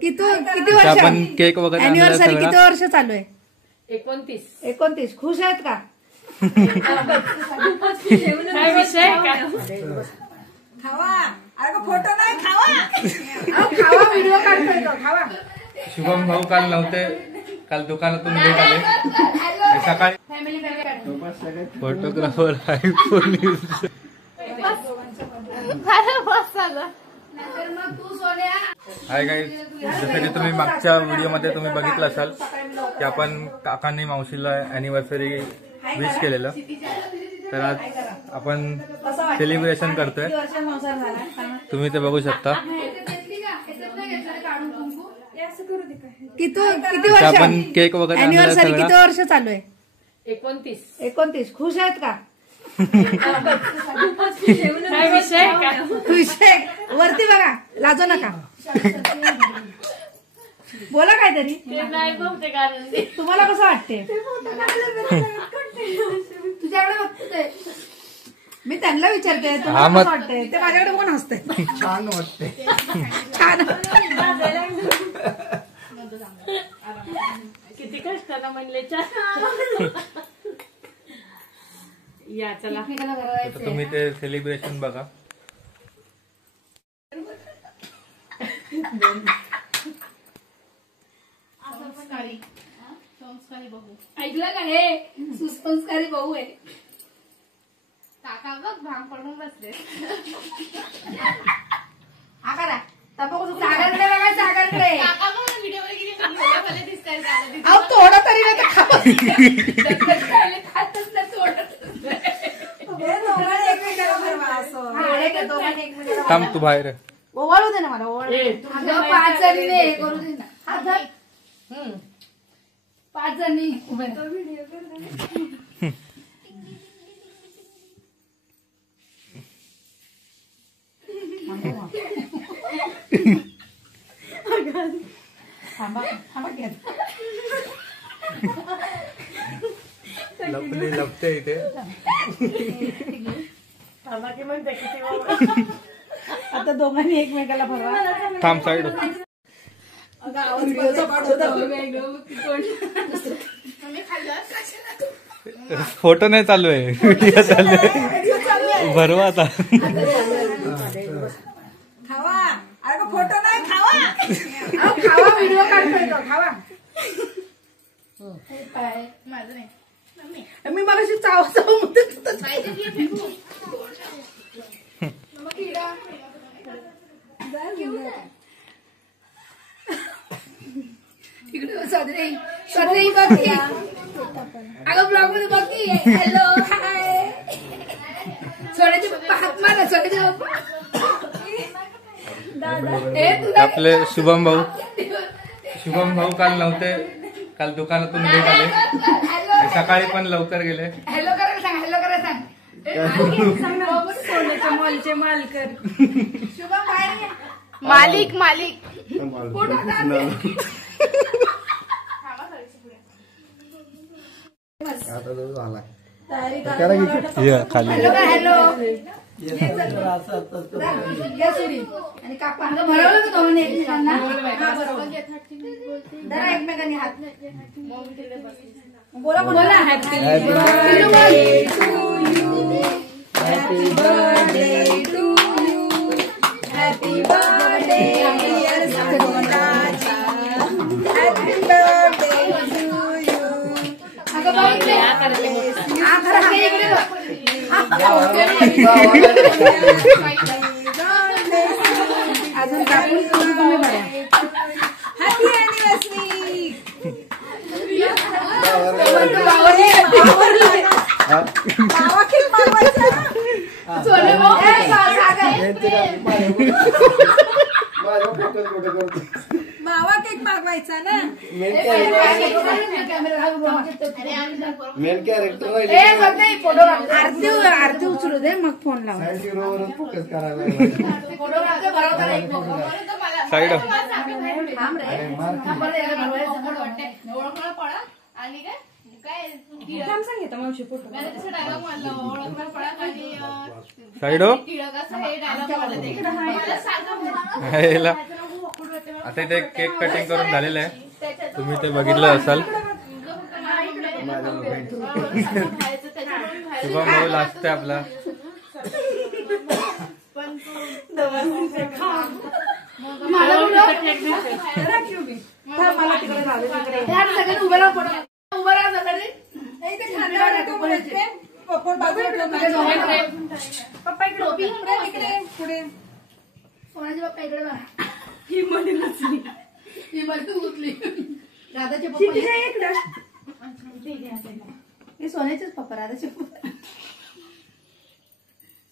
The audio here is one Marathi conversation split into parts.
किती वर्ष आपण केक वगैरे अॅनिव्हर्सरी किती वर्ष चालू आहे? 29. खुश आहेत का? खावा अरे फोटो नाही खावा खावा व्हिडिओ काढतोय तो खावा. शुभम भाऊ काल नव्हते, काल दुकानातून भेट आले सकाळी. फोटोग्राफर आहे पोलीस. हाय गाईज, जसं की तुम्ही मागच्या व्हिडिओमध्ये तुम्ही बघितलं असाल की आपण काकांनी मावशीला अॅनिव्हर्सरी विश केलेलं, तर आज आपण सेलिब्रेशन करतोय. तुम्ही ते बघू शकता. किती वर्ष आपण केक वगैरे अॅनिव्हर्सरी किती वर्ष चालू आहे? 29. खुश आहेत का? वरती बघा, लाजू नका. बोला काहीतरी. तुम्हाला कसं वाटते? तुझ्याकडे बघते मी, त्यांना विचारते तुम्हाला कसं वाटतंय. ते माझ्याकडे कोण हसते? छान वाटते. छान. किती कष्टाला म्हणले या चला. तुम्ही ते सेलिब्रेशन बघा. ऐकलं का? हे सुसंस्कारी भाऊ आहे. काका बघ भांग पडून बसले. आकारा सागरकडे बघा, सागरकडे. काका बघ व्हिडिओ मध्ये किती भले दिसताय. अहो थोडं तरी नाही तर खातच नाही थोडं. थांब तू बाहेर. ओवाळू दे ना मला, ओवाळू. 5 जणी हे करू दे ना. 5 जणी उभे. लपते इथे. आता दोघांनी एकमेकाला भरवा. थांब साईड. फोटो नाही चालू आहे, व्हिडिओ चालू आहे. भरवा आता. खावा अरे फोटो नाही खावा खावा व्हिडिओ काढतोय तो खावा. माझं नाही मी मगाशी चाव चाव म्हणते. सदरे बघती. अगं ब्लॉग मध्ये बघती. Hello hi. सोन्याचे पप्पा हात मारा. सोन्याचे पप्पा. आपले शुभम भाऊ काल नव्हते, काल दुकानातून भेट आले सकाळी पण लवकर गेले. हॅलो करायला सांग. हॅलो करायला सांग. सोन्याच्या मॉलचे मालकर शुभम बाहेर या. मालिक हॅलो. आणि कापा भरवलं का दोघांनी एकमेकांना? जरा एकमेकांनी हात. बोला बोला. Happy birthday to you. Happy birthday to you. Happy birthday dear सोनाचा. Happy birthday to you. अजून कापून तुम्ही बघा. Happy anniversary. मावा केक मागवायचा. मावा केक मागवायचा ना. मेन कॅरेक्टर आरती उचलू दे मग फोन लावा. फोकस करायला साईड. आणि काय सांगितलं मावशी फोटो. डायलॉग मारला ओळख पडा आणि साईड हो. टिळकाचं हे डायलॉग मारलं ते. ह्याला आता इथे केक कटिंग करून झालेलं आहे, तुम्ही ते बघितलं असाल. शुभम भाऊ लास्ट आहे आपला. पप्पा इकडे पुढे सोनाजी बाप्पा इकडे बघा. ही मध्ये नसली, ही मध्ये उठली. राधाचे पप्पा हे सोन्याचेच पप्पा, राधाचे पप्पा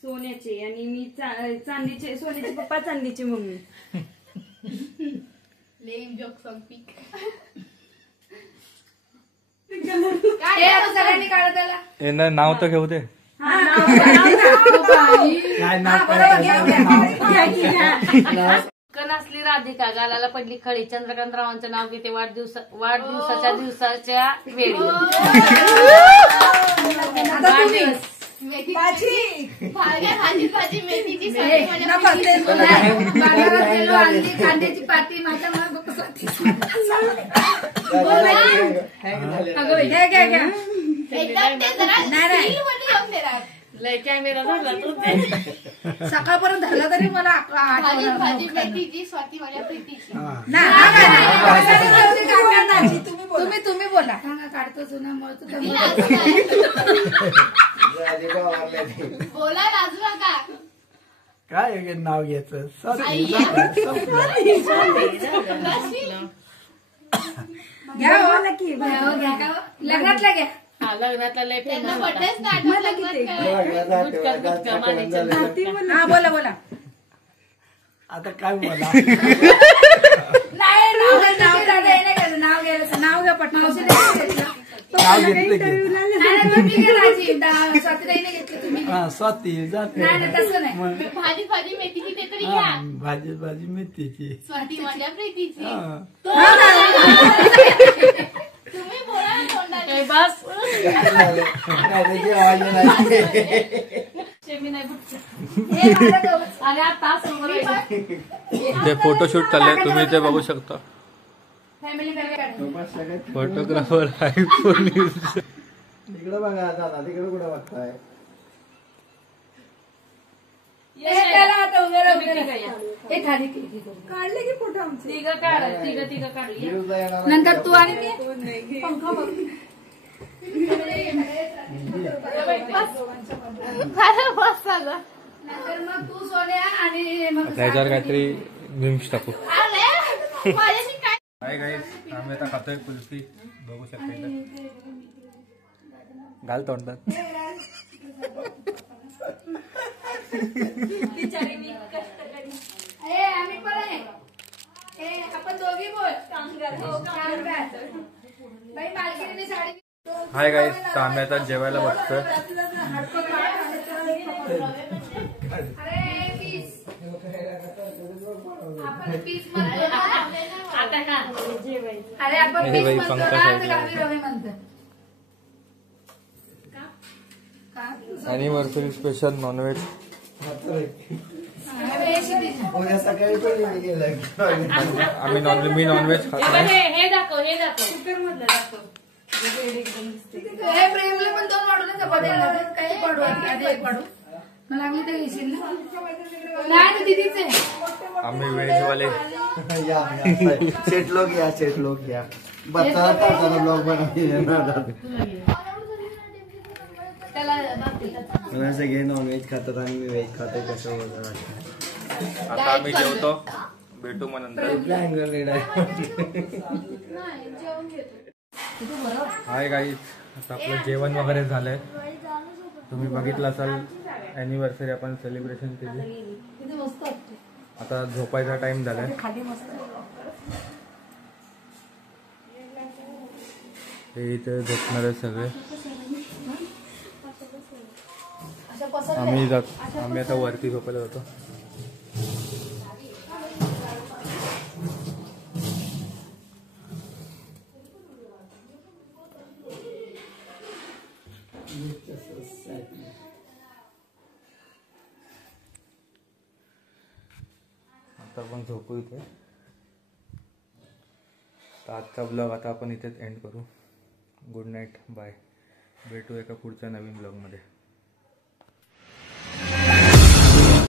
सोन्याचे आणि मी चांदीचे. सोन्याचे पप्पा, चांदीची मम्मी. लेम जोक सॉन्ग पिक. हे आता सगळ्यांनी काढत त्याला. यांना नाव तर घेऊ दे. असली राधिका गालाला पडली खळी. चंद्रकांतरावांचं नाव घेते वाढदिवसाच्या दिवसाच्या वेळी. मेथी भाजी मेथीची बाजारात गेलो, आणली कांद्याची पाती. माझ्या मला बघ एकदम ते जरा स्टील मध्ये येऊन देणार. लय कॅमेरा झाला तो. सकाळपर्यंत झाला तरी मला भाजी मेथीची स्वाती माझ्या प्रीतीची. तुम्ही बोला. काढतो जुना मळतो. बोला लाजू नका. काय नाव घ्यायचं? लग्नातला घ्या. हा लग्नातला लय त्यांना फेमस होता. बर्थडेच काढलं. हा बोला. आता काय बोला? नाही नाव घ्यायचं. नाव घ्या पटकन. नाव घेतलं की स्वातीताईने घेतलं तुम्ही. स्वाती जाते. नाही तसं नाही. भाजी मेथीची ते तरी घ्या. भाजी मेथीची. स्वाती माझ्या प्रीतीची. हा. तुम्ही बोला ना तोंडाने. बस अरे आता ते फोटोशूट चाललंय, तुम्ही ते बघू शकता. Family photographer iPhone use. तिकडे बघा दादा, तिकडे कुठे बघताय? काढले की फोटो आमचे. तिघ काढूया. नंतर तू आणि मी. नंतर मग तू सोन्या आणि मग त्याच्यावर काहीतरी मीम्स टाकू. माझ्याशी काय हाय गाईस, आम्ही आता खातोय कुल्फी, बघू शकता इथं. घाल तोंडात. आम्ही पण आहे. आपण दोघी बोल. बाई मालकीने साडी. हाय गाईस, तर आम्ही आता जेवायला बसतोय. अरे पीस. आपण पीस म्हणतो. आता का अरे आपण हे पीस बाई, म्हणतो पंखा ना, खायला. तर गावी रवी म्हणतो. Anniversary special non veg. उद्या सकाळी पण मी गेलं. मी नॉनव्हेज खात नाही. हे दाखव हे प्रेमला पण दोन वाढू ना चपात्या. काही वाढू आधी एक वाढू. मला लागली तर घेशील ना. नाही ना दीदीच आहे. आम्ही व्हेजवाले. सेट लोग या बताता ब्लॉग बनवून मला सगळे नॉनव्हेज खातात आणि मी व्हेज खाते. कसं होतं आता आम्ही जेवतो, भेटू मग नंतर. हाय गाईस, आता आपलं जेवण वगैरे झालंय. तुम्ही बघितलं असाल अॅनिव्हर्सरी आपण सेलिब्रेशन केली. आता झोपायचा टाइम झालाय. हे इथे झोपणार आहे सगळे. आम्ही आता वरती झोपायला जातो. आता आपण झोपू इथे. तर आजचा ब्लॉग आता आपण इथेच एंड करू. Good night, bye. भेटू एका पुढच्या नवीन ब्लॉगमध्ये.